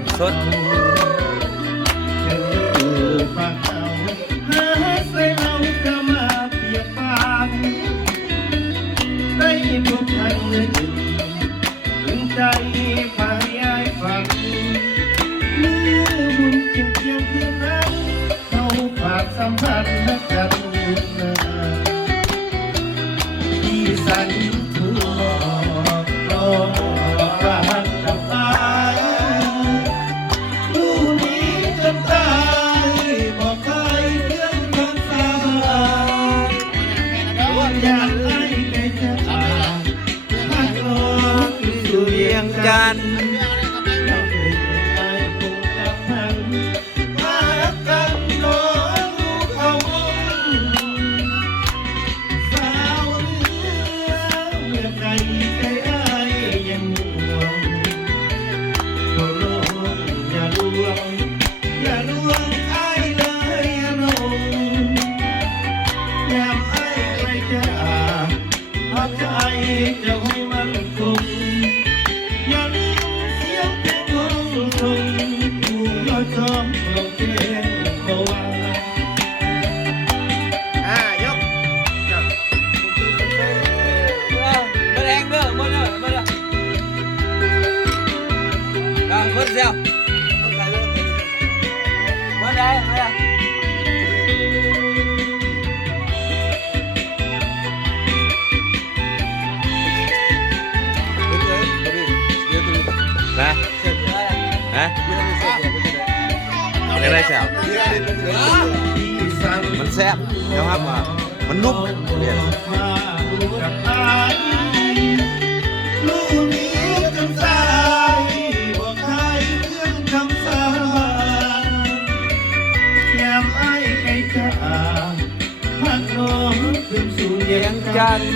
งสดปากเขาหาใส่เราจะมาเปียกปากได้พบกันเลยถึงใจพายายฟังเมื่อบุญเพียงเพียงนั้นเขาฝากสัมพันธ์และกันนาที่สันทุกรอบ้านกับตายผู้นี้จนตายบอกใครเรื่องคำสาบอยากให้ใครจะอ่านถ้าก็คือสุเรียงจันทร์ อย่าลวงไอ้เลยนงยามไอ้ใครจะพักใจจะให้มันคงอย่าลืมเสียงเพลงของทรงผู้ยอดชมเราเก่งเขาว่ายกมาแรงเด้อมาเด้อมาเด้อมาเด้อมาได้มาได้นะฮะอะไรแซ่บมันแซ่บนะครับว่ามันนุ่มเนี่ย ลูกนี้จนตายบอกใครเรื่องคำสาบานยามไอ้ใครจะพักน้องขึ้นสู่เลี้ยงจันทร์